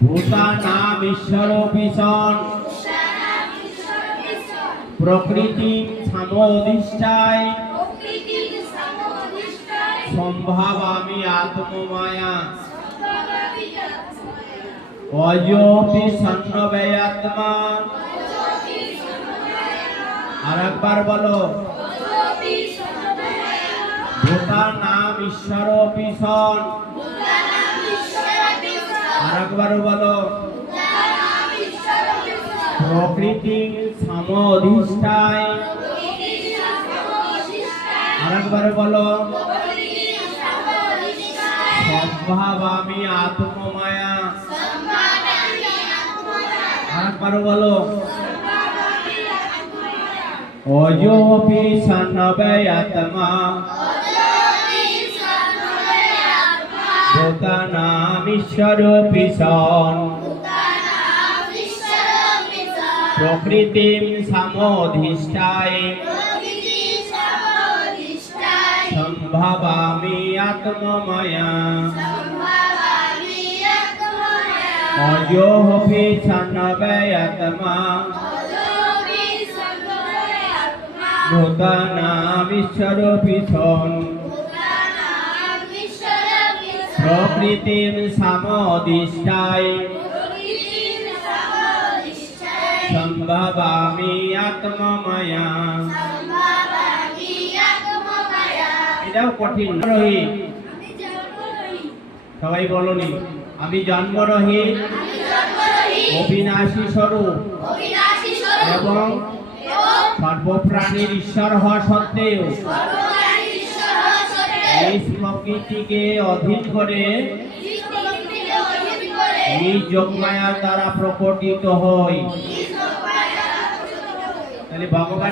ভূতানাম ঈশ্বরোপিসন প্রকৃতি সমধিষ্ঠায় সম্ভাবামি আত্মমায়া। অযোপি সন্নবয়াত্মা আর একবার বলো। ভূতার নাম ঈশ্বরোপিসন আর একবার বলো। প্রকৃতি সমধিষ্ঠায়। আর একবার বলো সম্ভাবামি আত্মমায়া। আর একবার বলো। অযোপি সন্নবয়াত্মা ভূতানাম ঈশ্বরোপিসন প্রকৃতিম সমধিষ্ঠায়। সম্ভাবামি আত্মময়া। অযোপি সন্নবয়াত্মা ভূতানাম ঈশ্বরোপিসন প্রকৃতিম সমধিষ্ঠায়। সম্ভাবামি আত্মময়া। এটাও কঠিন রহিত সবাই বলনি আমি জন্মরহিত অবিনাশী স্বরূপ। এবং সর্বপ্রাণীর ঈশ্বর হওয়া সত্ত্বেও প্রকৃতিকে অধীন করে নিজ যোগমায়ার দ্বারা প্রকটিত হয় তাহলে ভগবানের